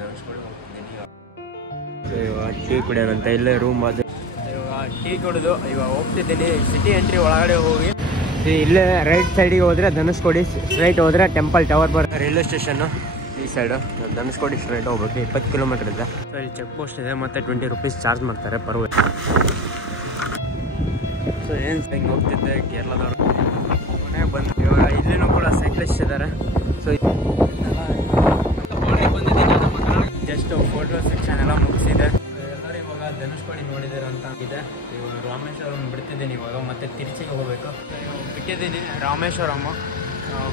ಧನುಷ್ಕೋಡಿ ಹೋಗ್ತಿದ್ದೀನಿ. ಇವಾಗ ಟೀ ಕುಡಿಯೋಣಂತ ಇಲ್ಲೇ ರೂಮ್ ಅದು. ಇವಾಗ ಟೀ ಕುಡಿದು ಇವಾಗ ಹೋಗ್ತಿದ್ದೀನಿ. ಸಿಟಿ ಎಂಟ್ರಿ ಒಳಗಡೆ ಹೋಗಿ ಇಲ್ಲೇ ರೈಟ್ ಸೈಡಿಗೆ ಹೋದರೆ ಧನುಷ್ಕೋಡಿ, ಸ್ಟ್ರೈಟ್ ಹೋದರೆ ಟೆಂಪಲ್ ಟವರ್ ಬರುತ್ತೆ. ರೈಲ್ವೆ ಸ್ಟೇಷನ್ನು ಈ ಸೈಡು. ಧನುಷ್ಕೋಡಿ ಸ್ಟ್ರೈಟ್ ಹೋಗ್ಬೇಕು, 20 ಕಿಲೋಮೀಟರ್ ಇದೆ. ಸೊ ಇಲ್ಲಿ ಚೆಕ್ ಪೋಸ್ಟ್ ಇದೆ, ಮತ್ತು 20 ರೂಪೀಸ್ ಚಾರ್ಜ್ ಮಾಡ್ತಾರೆ ಪರ್ ವೇ. ಸೊ ಏನು ಹಿಂಗೆ ಹೋಗ್ತಿದ್ದೆ ಕೇರಳದವ್ರು ಮನೆಗೆ ಬಂದು. ಇವಾಗ ಇಲ್ಲಿನೂ ಕೂಡ ಸೈಕ್ಲಿಸ್ಟ್ ಇದ್ದಾರೆ. ಸೊ ಜಸ್ಟ್ ಫೋಟೋ ಸೆಕ್ಷನ್ ಎಲ್ಲ ಮುಗಿಸಿದೆ. ಎಲ್ಲರೂ ಇವಾಗ ಧನುಷ್ಕೋಡಿ ನೋಡಿದ್ದೀರ ಅಂತ ಇದೆ. ಇವಾಗ ರಾಮೇಶ್ವರಂ ಬಿಡ್ತಿದ್ದೀನಿ ಇವಾಗ, ಮತ್ತೆ ತಿರುಚಿಗೆ ಹೋಗಬೇಕು. ಬಿಟ್ಟಿದ್ದೀನಿ ರಾಮೇಶ್ವರಂ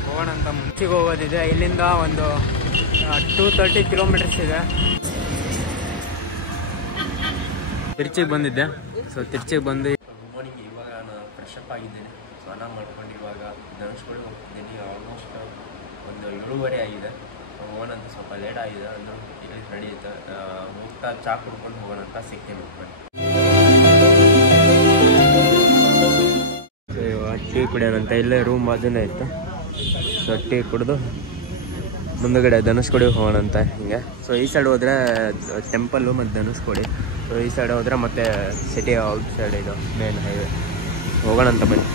ಹೋಗೋಣ ಅಂತ. ಮುಂಚೆಗೆ ಹೋಗೋದಿದೆ, ಇಲ್ಲಿಂದ ಒಂದು 230 ಕಿಲೋಮೀಟರ್ಸ್ ಇದೆ. ತಿರುಚಿಗೆ ಬಂದಿದ್ದೆ. ಸೊ ತಿರುಚಿಗೆ ಬಂದು ಮಾರ್ನಿಂಗ್ ಇವಾಗ ನಾನು ಫ್ರೆಶ್ ಅಪ್ ಆಗಿದ್ದೀನಿ. ಸ್ನಾನ ಮಾಡ್ಕೊಂಡು ಇವಾಗ ಧನುಷ್ಕೋಡಿ ಹೋಗ್ತಿದ್ದೀನಿ. ಆಲ್ಮೋಸ್ಟ್ ಒಂದು 7:30 ಆಗಿದೆ. ಹೋಗೋಣ ಅಂತ ಸ್ವಲ್ಪ ಲೇಟ್ ಆಗಿದೆ ಅಂದರು. ಇಲ್ಲಿ ನಡೆಯುತ್ತೆ, ಹೋಗ್ತಾ ಚಾ ಕುಡ್ಕೊಂಡು ಹೋಗೋಣ ಅಂತ ಸಿಗ್ತೀನಿ. ಸೊ ಇವಾಗ ಟೀ ಕುಡಿಯೋಣಂತ ಇಲ್ಲೇ ರೂಮ್ ಬಾಜುನೇ ಇತ್ತು. ಸೊ ಟೀ ಕುಡಿದು ಮುಂದುಗಡೆ ಧನುಷ್ಕೋಡಿ ಹೋಗೋಣ ಅಂತ ಹಿಂಗೆ. ಸೊ ಈ ಸೈಡ್ ಹೋದರೆ ಟೆಂಪಲ್ಲು ಮತ್ತು ಧನುಷ್ಕೋಡಿ. ಸೊ ಈ ಸೈಡ್ ಹೋದರೆ ಮತ್ತೆ ಸಿಟಿ ಔಟ್ ಸೈಡ್ ಇದು ಮೇನ್ ಹೈವೇ. ಹೋಗೋಣ ಅಂತ ಬನ್ನಿ.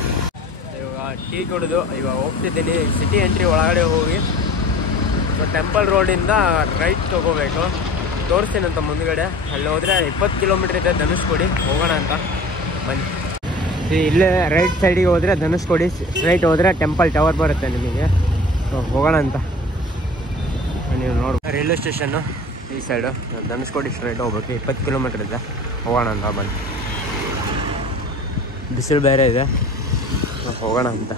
ಇವಾಗ ಟೀ ಕುಡಿದು ಇವಾಗ ಹೋಗ್ತಿದ್ದೀನಿ. ಸಿಟಿ ಎಂಟ್ರಿ ಒಳಗಡೆ ಹೋಗಿ ಸೊ ಟೆಂಪಲ್ ರೋಡಿಂದ ರೈಟ್ ತೊಗೋಬೇಕು. ತೋರಿಸ್ತೀನಂತ ಮುಂದುಗಡೆ. ಅಲ್ಲಿ ಹೋದರೆ 20 ಕಿಲೋಮೀಟ್ರ್ ಇದೆ ಧನುಷ್ಕೋಡಿ. ಹೋಗೋಣ ಅಂತ ಬನ್ನಿ. ಇಲ್ಲೇ ರೈಟ್ ಸೈಡಿಗೆ ಹೋದರೆ ಧನುಷ್ಕೋಡಿ, ಸ್ಟ್ರೈಟ್ ಹೋದರೆ ಟೆಂಪಲ್ ಟವರ್ ಬರುತ್ತೆ ನಿಮಗೆ. ಸೊ ಹೋಗೋಣ ಅಂತ ನೀವು ನೋಡಿ. ರೈಲ್ವೆ ಸ್ಟೇಷನ್ನು ಈ ಸೈಡು. ಧನುಷ್ಕೋಡಿ ಸ್ಟ್ರೈಟ್ ಹೋಗ್ಬೇಕು, 20 ಕಿಲೋಮೀಟ್ರ್ ಇದೆ. ಹೋಗೋಣ ಅಂತ ಬನ್ನಿ. ಬಿಸಿಲು ಬೇರೆ ಇದೆ, ಹೋಗೋಣ ಅಂತ.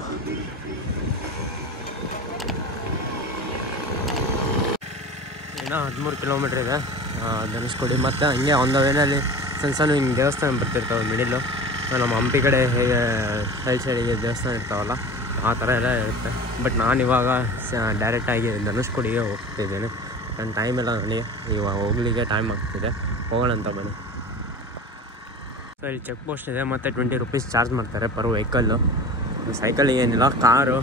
ಇನ್ನೂ 13 ಕಿಲೋಮೀಟ್ರ್ ಇದೆ ಧನುಷ್ಕೋಡಿ. ಮತ್ತು ಹಂಗೆ ಆನ್ ದ ವೇನಲ್ಲಿ ಸಣ್ಣ ಸಣ್ಣ ಹಿಂಗೆ ದೇವಸ್ಥಾನ ಬರ್ತಿರ್ತಾವೆ ಮಿಡಿಲು. ನಮ್ಮ ಹಂಪಿ ಕಡೆ ಹೇಗೆ ಸೈಡಿಗೆ ದೇವಸ್ಥಾನ ಇರ್ತಾವಲ್ಲ, ಆ ಥರ ಎಲ್ಲ ಇರುತ್ತೆ. ಬಟ್ ನಾನು ಇವಾಗ ಡೈರೆಕ್ಟಾಗಿ ಧನುಷ್ಕೋಡಿಗೆ ಹೋಗ್ತಿದ್ದೀನಿ. ನನ್ನ ಟೈಮ್ ಎಲ್ಲ ನನಗೆ ಇವಾಗ ಹೋಗ್ಲಿಕ್ಕೆ ಟೈಮ್ ಆಗ್ತಿದೆ. ಹೋಗೋಣ ಅಂತ ಬನ್ನಿ. ಸೊ ಇಲ್ಲಿ ಚೆಕ್ ಪೋಸ್ಟ್ ಇದೆ, ಮತ್ತು 20 ರೂಪೀಸ್ ಚಾರ್ಜ್ ಮಾಡ್ತಾರೆ ಪರ್ ವೆಹಿಕಲ್ಲು. ಸೈಕಲಿಗೆ ಏನಿಲ್ಲ, ಕಾರು.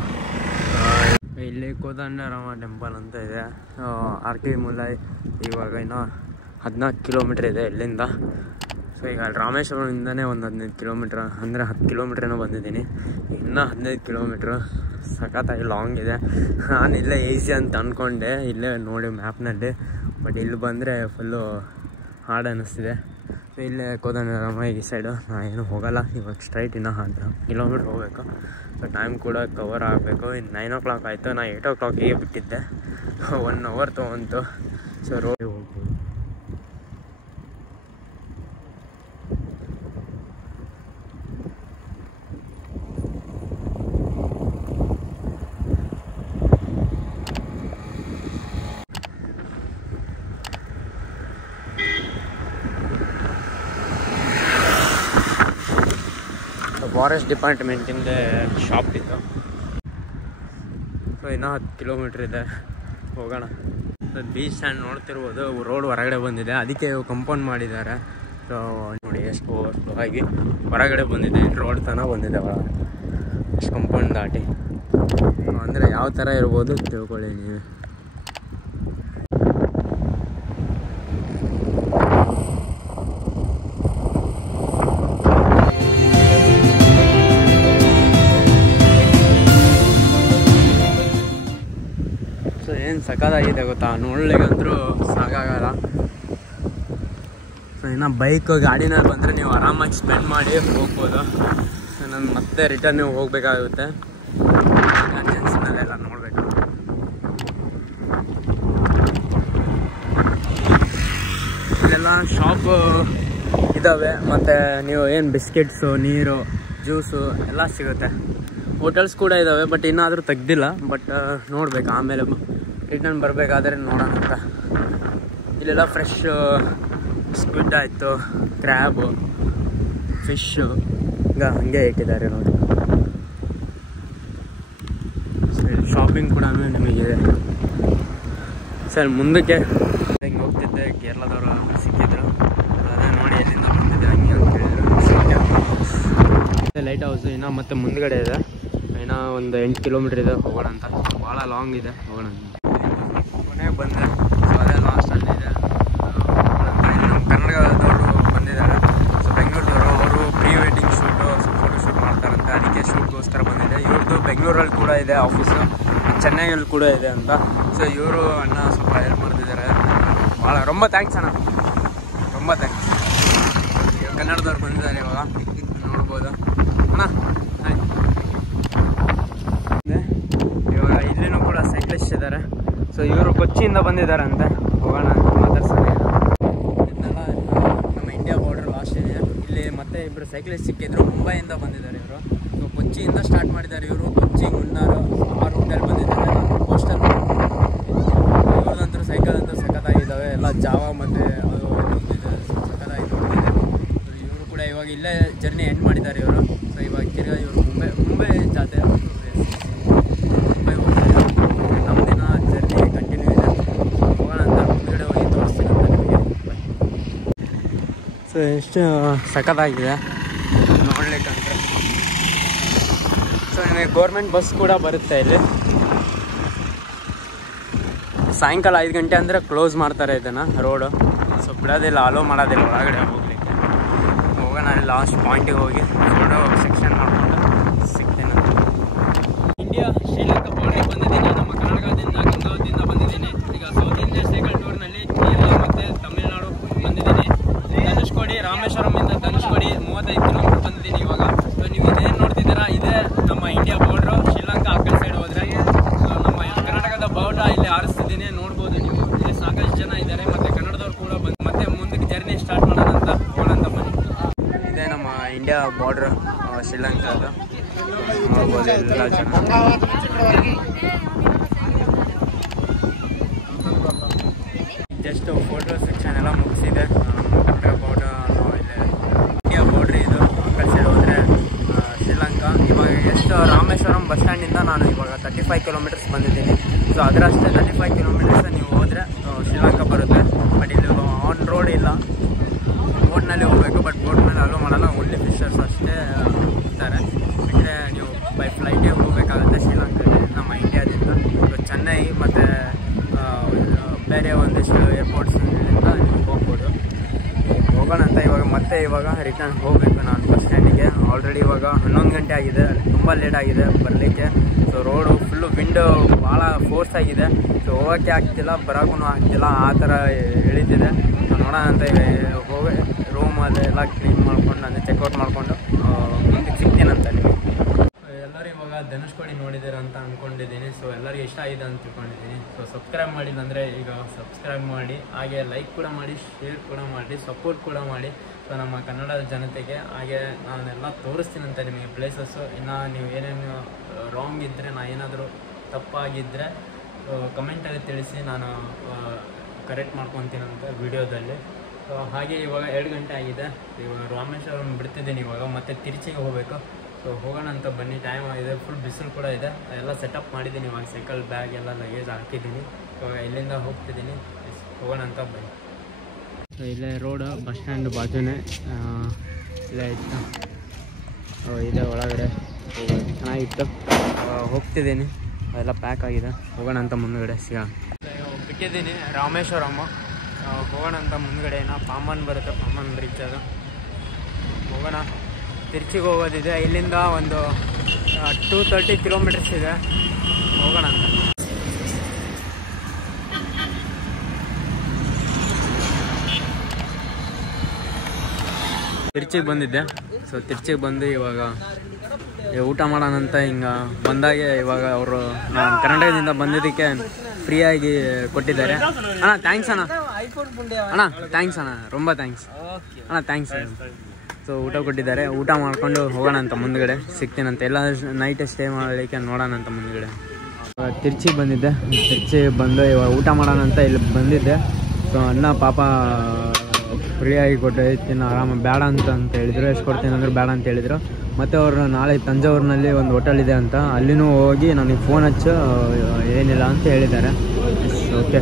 ಇಲ್ಲಿ ಕೋದಂಡರಾಮ ಟೆಂಪಲ್ ಅಂತ ಇದೆ. RK ಮುಲೈ. ಇವಾಗ ಇನ್ನೂ 14 ಕಿಲೋಮೀಟ್ರ್ ಇದೆ ಇಲ್ಲಿಂದ. ಸೊ ಈಗ ರಾಮೇಶ್ವರದಿಂದನೇ ಒಂದು 15 ಕಿಲೋಮೀಟ್ರ್, ಅಂದರೆ 10 ಕಿಲೋಮೀಟ್ರೇನೋ ಬಂದಿದ್ದೀನಿ. ಇನ್ನೂ 15 ಕಿಲೋಮೀಟ್ರು. ಸಖತ್ತಾಗಿ ಲಾಂಗ್ ಇದೆ. ನಾನು ಇಲ್ಲೇ ಈಸಿ ಅಂತ ಅಂದ್ಕೊಂಡೆ ಇಲ್ಲೇ ನೋಡಿ ಮ್ಯಾಪ್ನಲ್ಲಿ. ಬಟ್ ಇಲ್ಲಿ ಬಂದರೆ ಫುಲ್ಲು ಹಾರ್ಡ್ ಅನ್ನಿಸ್ತಿದೆ. ಸೊ ಇಲ್ಲೇ ಕೋದಂಡರಾಮ ಈ ಸೈಡು. ನಾನು ಏನು ಹೋಗೋಲ್ಲ ಇವಾಗ. ಸ್ಟ್ರೈಟ್ ಇನ್ನೂ 10 ಕಿಲೋಮೀಟ್ರ್ ಹೋಗಬೇಕು. ಸೊ ಟೈಮ್ ಕೂಡ ಕವರ್ ಆಗಬೇಕು. ಇನ್ನು 9 o'clock ಆಯಿತು. ನಾನು 8 o'clock ಬಿಟ್ಟಿದ್ದೆ. 1 hour ತೊಗೊಂತು. ಸೊ ರೋಡ್ ಹೋಗ್ಬೋದು. ಫಾರೆಸ್ಟ್ ಡಿಪಾರ್ಟ್ಮೆಂಟಿಂದ ಶಾಪ್ ಇತ್ತು. ಸೊ ಇನ್ನೂ 10 ಕಿಲೋಮೀಟ್ರ್ ಇದೆ. ಹೋಗೋಣ. ಬೀಚ್ ಸ್ಟ್ಯಾಂಡ್ ನೋಡ್ತಿರ್ಬೋದು. ರೋಡ್ ಹೊರಗಡೆ ಬಂದಿದೆ, ಅದಕ್ಕೆ ಕಂಪೌಂಡ್ ಮಾಡಿದ್ದಾರೆ. ಸೊ ನೋಡಿ ಎಷ್ಟು ಓವರ್ಫ್ಲೋ ಆಗಿ ಹೊರಗಡೆ ಬಂದಿದೆ. ರೋಡ್ ತನಕ ಬಂದಿದೆ ಒಳಗಡೆ. ಎಷ್ಟು ಕಂಪೌಂಡ್ ದಾಟಿ. ಅಂದರೆ ಯಾವ ಥರ ಇರ್ಬೋದು ತಿಳ್ಕೊಳ್ಳಿ ನೀವು. ಏನು ಸಖತ್ತಾಗಿದೆ ಗೊತ್ತಾ, ನೋಡ್ಲಿಕ್ಕಂದ್ರೂ ಸಾಕಾಗಲ್ಲ. ಸೊ ಇನ್ನು ಬೈಕ್ ಗಾಡಿನಲ್ಲಿ ಬಂದರೆ ನೀವು ಆರಾಮಾಗಿ ಸ್ಪೆಂಡ್ ಮಾಡಿ ಹೋಗ್ಬೋದು. ಸೊ ನಾನು ಮತ್ತೆ ರಿಟರ್ನ್ ನೀವು ಹೋಗಬೇಕಾಗುತ್ತೆ. ಅರ್ಜೆನ್ಸಿನಲ್ಲೆಲ್ಲ ನೋಡಬೇಕು. ಇಲ್ಲೆಲ್ಲ ಶಾಪು ಇದ್ದಾವೆ. ಮತ್ತು ನೀವು ಏನು ಬಿಸ್ಕೆಟ್ಸು, ನೀರು, ಜ್ಯೂಸು ಎಲ್ಲ ಸಿಗುತ್ತೆ. ಹೋಟೆಲ್ಸ್ ಕೂಡ ಇದ್ದಾವೆ, ಬಟ್ ಇನ್ನಾದರೂ ತೆಗ್ದಿಲ್ಲ. ಬಟ್ ನೋಡ್ಬೇಕು, ಆಮೇಲೆ ರಿಟರ್ನ್ ಬರಬೇಕಾದ್ರೆ ನೋಡೋಣ ಅಂತ. ಇಲ್ಲೆಲ್ಲ ಫ್ರೆಶ್ ಸ್ಕ್ವಿಡ್ ಆಯಿತು, ಕ್ರ್ಯಾಬು, ಫಿಶ್ಶು ಈಗ ಹಾಗೆ ಇಟ್ಟಿದ್ದಾರೆ ನೋಡಿ. ಶಾಪಿಂಗ್ ಕೂಡ ನಿಮಗಿದೆ. ಸರ್ ಮುಂದಕ್ಕೆ ಹಿಂಗೆ ಹೋಗ್ತಿದ್ದೆ, ಕೇರಳದವರು ಸಿಕ್ಕಿದ್ರು. ಅದೇ ನೋಡಿ ಎಲ್ಲಿಂದ ಬಂದಿದ್ದೆ ಹಂಗೆ ಅಂತ ಹೇಳಿದ್ರು. ಲೈಟ್ ಹೌಸು ಇನ್ನೂ ಮತ್ತೆ ಮುಂದ್ಗಡೆ ಇದೆ. ಇನ್ನೂ ಒಂದು 8 ಕಿಲೋಮೀಟ್ರ್ ಇದೆ. ಹೋಗೋಣ ಅಂತ. ಭಾಳ ಲಾಂಗ್ ಇದೆ. ಹೋಗೋಣ ಅಂತ ಕೊನೆಗೆ ಬಂದೆ. ಸೊ ಅದೇ ಲಾಸ್ಟ್ ಅಲ್ಲಿದೆ. ಮನೆಯಲ್ಲಿ ಕೂಡ ಇದೆ ಅಂತ. ಸೊ ಇವರು ಅಣ್ಣ ಸ್ವಲ್ಪ ಹೆಲ್ಪ್ ಮಾಡ್ತಿದ್ದಾರೆ ಭಾಳ. ತುಂಬ ಥ್ಯಾಂಕ್ಸ್ ಅಣ್ಣ, ತುಂಬ ಥ್ಯಾಂಕ್ಸ್. ಕನ್ನಡದವ್ರು ಬಂದಿದ್ದಾರೆ ಇವಾಗ, ನೋಡ್ಬೋದು ಅಣ್ಣ. ಇವಾಗ ಇಲ್ಲಿನೂ ಕೂಡ ಸೈಕ್ಲಿಸ್ಟ್ ಇದ್ದಾರೆ. ಸೊ ಇವರು ಕೊಚ್ಚಿಯಿಂದ ಬಂದಿದ್ದಾರಂತೆ. ಹೋಗೋಣ ಮಾತಾಡ್ಸೋಣ. ಇದನ್ನೆಲ್ಲ ನಮ್ಮ ಇಂಡಿಯಾ ಬಾರ್ಡರ್ ಲಾಸ್ಟ್ ಇದೆ. ಇಲ್ಲಿ ಮತ್ತೆ ಇಬ್ಬರು ಸೈಕ್ಲಿಸ್ಟ್ ಸಿಕ್ಕಿದ್ರು, ಮುಂಬೈಯಿಂದ ಬಂದಿದ್ದಾರೆ ಇವರು. ಸೊ ಕೊಚ್ಚಿಯಿಂದ ಸ್ಟಾರ್ಟ್ ಮಾಡಿದ್ದಾರೆ ಇವರು. ಕೊಚ್ಚಿ, ಮುನ್ನಾರು ಆ ರೂಟಲ್ಲಿ ಬಂದಿದ್ದಾರೆ. ಕೋಸ್ಟಲ್ ಇವ್ರದಂತೂ ಸೈಕಲ್ ಅಂತೂ ಸಖತ್ತಾಗಿದ್ದಾವೆ ಎಲ್ಲ. ಜಾವ ಮತ್ತು ಅದು ಸಖತ್ತಾಗಿ ನೋಡ್ತಿದ್ದಾರೆ. ಇವರು ಕೂಡ ಇವಾಗ ಇಲ್ಲೇ ಜರ್ನಿ ಎಂಡ್ ಮಾಡಿದ್ದಾರೆ ಇವರು. ಸೊ ಇವಾಗ ತಿರ್ಗಾ ಇವರು ಮುಂಬೈ ಜಾತೆ ಮುಂಬೈ ಹೋಗ್ತಾರೆ. ನಮ್ಮ ದಿನ ಜರ್ನಿ ಕಂಟಿನ್ಯೂ ಇದೆ. ಹೋಗೋಣ ಅಂತ ಮುಂದ್ಗಡೆ ಹೋಗಿ ತೋರಿಸ್ತೀನಿ ಅಂತ ನಿಮಗೆ. ಸೊ ಎಷ್ಟು ಸಖತ್ತಾಗಿದೆ ನೋಡ್ಲಿಕ್ಕಂದ್ರೆ. ಸೊ ನಿಮಗೆ ಗೌರ್ಮೆಂಟ್ ಬಸ್ ಕೂಡ ಬರುತ್ತೆ ಇಲ್ಲಿ. ಸಾಯಂಕಾಲ 5 ಗಂಟೆ ಅಂದರೆ ಕ್ಲೋಸ್ ಮಾಡ್ತಾರೆ ಇದನ್ನು, ರೋಡು. ಸೊ ಬಿಡೋದಿಲ್ಲ, ಅಲೋ ಮಾಡೋದಿಲ್ಲ ಒಳಗಡೆ ಹೋಗ್ಲಿಕ್ಕೆ. ಹೋಗೋಣ ಲಾಸ್ಟ್ ಪಾಯಿಂಟಿಗೆ ಹೋಗಿ ರೋಡು ಸೆಕ್ಷನ್ ಮಾಡ್ಕೊಂಡು ಸಿಗ್ತೇನೆ. ಇಂಡಿಯಾ ಶ್ರೀಲಂಕಾ ಬಾರ್ಡ್ರಿಗೆ ಬಂದಿದ್ದೀನಿ. ನಮ್ಮ ಕರ್ನಾಟಕದಿಂದ ಗಂಗಾವತಿಯಿಂದ ಬಂದಿದ್ದೀನಿ. ಈಗ ಸೌತ್ ಇಂಡಿಯಾ ಸೈಕಲ್ ಟೂರ್ನಲ್ಲಿ ಕೇರಳ ಮತ್ತು ತಮಿಳುನಾಡು ಬಂದಿದ್ದೀನಿ. ಧನುಷ್ಕೋಡಿ, ರಾಮೇಶ್ವರಮಿಂದ ಧನುಷ್ಕೋಡಿ 35 ಕಿಲೋಮೀಟರ್ ಬಂದಿದ್ದೀನಿ ಇವಾಗ. ಸೊ ನೀವು ಇದೇನು ನೋಡ್ತಿದ್ದೀರಾ, ಇದೇ ನಮ್ಮ ಇಂಡಿಯಾ ಬಾರ್ಡ್ರು. ಶ್ರೀಲಂಕಾ ಆ ಕಡೆ ಸೈಡ್ ಹೋದರೆ ನಮ್ಮ ಕರ್ನಾಟಕದ ಬಾವುಟ ಇಲ್ಲಿ ಆರಿಸ್ತಿದ್ದೀನಿ, ನೋಡ್ಬೋದು ನೀವು. ಇಲ್ಲಿ ಸಾಕಷ್ಟು ಜನ ಇದ್ದಾರೆ, ಮತ್ತು ಕನ್ನಡದವ್ರು ಕೂಡ ಬಂದು ಮತ್ತೆ ಮುಂದಕ್ಕೆ ಜರ್ನಿ ಸ್ಟಾರ್ಟ್ ಮಾಡೋಣ ಅಂತ ಹೋಗೋಣ ಬನ್ನಿ. ಇದೇ ನಮ್ಮ ಇಂಡಿಯಾ ಬಾರ್ಡ್ರ್ ಶ್ರೀಲಂಕಾದ, ನೋಡ್ಬೋದು ಎಲ್ಲ ಜನ. ಜಸ್ಟ್ ಫೋಟೋ ಸೆಕ್ಷನ್ ಎಲ್ಲ ಮುಗಿಸಿದೆ. ಕರ್ನಾಟಕ ಬಾರ್ಡರ್ ಇದೆ, ಇಂಡಿಯಾ ಬಾರ್ಡ್ರ್ ಇದು. ಆ ಕಡೆ ಸೈಡ್ ಹೋದರೆ ಶ್ರೀಲಂಕಾ. ಇವಾಗ ಎಷ್ಟು ರಾಮೇಶ್ವರಂ ಬಸ್ ಸ್ಟ್ಯಾಂಡಿಂದ ನಾನು ಇವಾಗ 35 ಕಿಲೋಮೀಟರ್ಸ್ ಬಂದಿದ್ದೀನಿ. ಸೊ ಅದರಷ್ಟೇ 35 ಕಿಲೋಮೀಟರ್ಸ್ ನೀವು ಹೋದರೆ ಶ್ರೀಲಂಕಾ ಬರುತ್ತೆ. ಬಟ್ ಇಲ್ಲಿ ಆನ್ ರೋಡ್ ಇಲ್ಲ, ಬೋಟ್ನಲ್ಲಿ ಹೋಗಬೇಕು. ಬಟ್ ಬೋಟ್ ಮೇಲೆ ಅಲೋ ಮಾಡಲ್ಲ, ಓನ್ಲಿ ಫಿಶರ್ಸ್ ಅಷ್ಟೇ ಇರ್ತಾರೆ. ಬಿಟ್ಟರೆ ನೀವು ಬೈ ಫ್ಲೈಟೇ ಹೋಗಬೇಕಾಗುತ್ತೆ ಶ್ರೀಲಂಕಾಗೆ ನಮ್ಮ ಇಂಡಿಯಾದಿಂದ. ಸೊ ಚೆನ್ನೈ ಮತ್ತು ಬೇರೆ ಒಂದಿಷ್ಟು ಏರ್ಪೋರ್ಟ್ಸಿಂದ ನೀವು ಹೋಗ್ಬೋದು. ಹೋಗೋಣ ಅಂತ ಇವಾಗ ರಿಟರ್ನ್ ಹೋಗಬೇಕು ನಾನು ಬಸ್ ಸ್ಟ್ಯಾಂಡಿಗೆ. ಆಲ್ರೆಡಿ ಇವಾಗ 11 ಗಂಟೆ ಆಗಿದೆ, ತುಂಬ ಲೇಟ್ ಆಗಿದೆ ಬರಲಿಕ್ಕೆ. ಸೊ ರೋಡು ಫುಲ್ಲು ವಿಂಡೋ ಭಾಳ ಫೋರ್ಸ್ ಆಗಿದೆ. ಸೊ ಹೋಗೋಕ್ಕೆ ಆಗ್ತಿಲ್ಲ, ಬರೋಕ್ಕೂ ಆಗ್ತಿಲ್ಲ, ಆ ಥರ ಎಳೀತಿದೆ. ಸೊ ನೋಡೋಣ ಅಂತ ಹೋಗಿ ರೂಮ್ ಅದೆಲ್ಲ ಕ್ಲೀನ್ ಮಾಡ್ಕೊಂಡು ಅಂದರೆ ಚೆಕ್ಔಟ್ ಮಾಡಿಕೊಂಡು ಮುಂದಕ್ಕೆ ಸಿಗ್ತೀನಂತ ನಿಮಗೆ. ಎಲ್ಲರೂ ಇವಾಗ ಧನುಷ್ಕೋಡಿ ನೋಡಿದ್ದೀರ ಅಂತ ಅಂದ್ಕೊಂಡಿದ್ದೀನಿ. ಸೊ ಎಲ್ಲರಿಗೂ ಇಷ್ಟ ಆಗಿದೆ ಅಂತ ತಿಳ್ಕೊಂಡಿದ್ದೀನಿ. ಸೊ ಸಬ್ಸ್ಕ್ರೈಬ್ ಮಾಡಿಲ್ಲ ಅಂದರೆ ಈಗ ಸಬ್ಸ್ಕ್ರೈಬ್ ಮಾಡಿ, ಹಾಗೆ ಲೈಕ್ ಕೂಡ ಮಾಡಿ, ಶೇರ್ ಕೂಡ ಮಾಡಿ, ಸಪೋರ್ಟ್ ಕೂಡ ಮಾಡಿ. ಸೊ ನಮ್ಮ ಕನ್ನಡದ ಜನತೆಗೆ ಹಾಗೆ ನಾನೆಲ್ಲ ತೋರಿಸ್ತೀನಂತ ನಿಮಗೆ ಪ್ಲೇಸಸ್ಸು. ಇನ್ನು ನೀವು ಏನೇನು ರಾಂಗ್ ಇದ್ದರೆ, ನಾ ಏನಾದರೂ ತಪ್ಪಾಗಿದ್ದರೆ ಕಮೆಂಟಲ್ಲಿ ತಿಳಿಸಿ, ನಾನು ಕರೆಕ್ಟ್ ಮಾಡ್ಕೊತೀನಂತ ವಿಡಿಯೋದಲ್ಲಿ. ಸೊ ಹಾಗೆ ಇವಾಗ 2 ಗಂಟೆ ಆಗಿದೆ. ಇವಾಗ ರಾಮೇಶ್ವರಂ ಬಿಡ್ತಿದ್ದೀನಿ ಇವಾಗ, ಮತ್ತು ತಿರುಚಿಗೆ ಹೋಗಬೇಕು. ಸೊ ಹೋಗೋಣ ಅಂತ ಬನ್ನಿ. ಟೈಮ್ ಆಗಿದೆ, ಫುಲ್ ಬಿಸಿಲು ಕೂಡ ಇದೆ. ಎಲ್ಲ ಸೆಟಪ್ ಮಾಡಿದ್ದೀನಿ ಇವಾಗ, ಸೈಕಲ್ ಬ್ಯಾಗ್ ಎಲ್ಲ ಲಗೇಜ್ ಹಾಕಿದ್ದೀನಿ. ಇವಾಗ ಇಲ್ಲಿಂದ ಹೋಗ್ತಿದ್ದೀನಿ, ಹೋಗೋಣ ಅಂತ ಬನ್ನಿ. ಸೊ ಇಲ್ಲೇ ರೋಡ್ ಬಸ್ ಸ್ಟ್ಯಾಂಡ್ ಬಾಜುನೇ ಇಲ್ಲೇ ಇತ್ತು, ಇದೆ ಒಳಗಡೆ ಚೆನ್ನಾಗಿತ್ತು. ಹೋಗ್ತಿದ್ದೀನಿ, ಅದೆಲ್ಲ ಪ್ಯಾಕ್ ಆಗಿದೆ. ಹೋಗೋಣ ಅಂತ ಮುಂದುಗಡೆ ಸಿಗೋಣ. ಬಿಟ್ಟಿದ್ದೀನಿ ರಾಮೇಶ್ವರಮ್ಮ, ಹೋಗೋಣ ಅಂತ ಮುಂದುಗಡೆ ಏನೋ ಪಾಮನ್ ಬರುತ್ತೆ, ಪಾಮನ್ ಬ್ರಿಡ್ಜ್ ಅದು. ಹೋಗೋಣ, ತಿರುಚಿಗೆ ಹೋಗೋದಿದೆ. ಇಲ್ಲಿಂದ ಒಂದು 230 ಕಿಲೋಮೀಟರ್ಸ್ ಇದೆ. ಹೋಗೋಣ ಅಂತ. ತಿರುಚಿಗೆ ಬಂದಿದ್ದೆ. ಸೊ ತಿರುಚಿಗೆ ಬಂದು ಇವಾಗ ಊಟ ಮಾಡೋಣ ಅಂತ ಹಿಂಗೆ ಬಂದಾಗೆ ಇವಾಗ ಅವರು ನಾನು ಕರ್ನಾಟಕದಿಂದ ಬಂದಿದ್ದಕ್ಕೆ ಫ್ರೀಯಾಗಿ ಕೊಟ್ಟಿದ್ದಾರೆ. ಅಣ್ಣ ಥ್ಯಾಂಕ್ಸ್ ಅಣ್ಣ, ಅಣ್ಣ ಥ್ಯಾಂಕ್ಸ್ ಅಣ್ಣ, ತುಂಬ ಥ್ಯಾಂಕ್ಸ್ ಅಣ್ಣ, ಥ್ಯಾಂಕ್ಸ್. ಸೊ ಊಟ ಕೊಟ್ಟಿದ್ದಾರೆ, ಊಟ ಮಾಡ್ಕೊಂಡು ಹೋಗೋಣ ಅಂತ ಮುಂದುಗಡೆ ಸಿಗ್ತೀನಂತ. ಎಲ್ಲ ನೈಟ್ ಸ್ಟೇ ಮಾಡಲಿಕ್ಕೆ ನೋಡೋಣ ಅಂತ ಮುಂದುಗಡೆ. ತಿರುಚಿಗೆ ಬಂದಿದ್ದೆ, ತಿರುಚಿಗೆ ಬಂದು ಇವಾಗ ಊಟ ಮಾಡೋಣ ಅಂತ ಇಲ್ಲಿ ಬಂದಿದ್ದೆ. ಸೊ ಅಣ್ಣ ಪಾಪ ಫ್ರೀಯಾಗಿ ಕೊಟ್ಟಿದ್ದೀನಿ, ಆರಾಮ ಬೇಡ ಅಂತ ಹೇಳಿದರು. ಎಷ್ಟು ಕೊಡ್ತೀನಿ ಅಂದ್ರೆ ಬೇಡ ಅಂತ ಹೇಳಿದರು. ಮತ್ತು ಅವರು ನಾಳೆ ತಂಜಾವೂರಿನಲ್ಲಿ ಒಂದು ಹೋಟೆಲ್ ಇದೆ ಅಂತ, ಅಲ್ಲಿನೂ ಹೋಗಿ ನನಗೆ ಫೋನ್ ಹಚ್ಚು ಏನಿಲ್ಲ ಅಂತ ಹೇಳಿದ್ದಾರೆ. ಓಕೆ.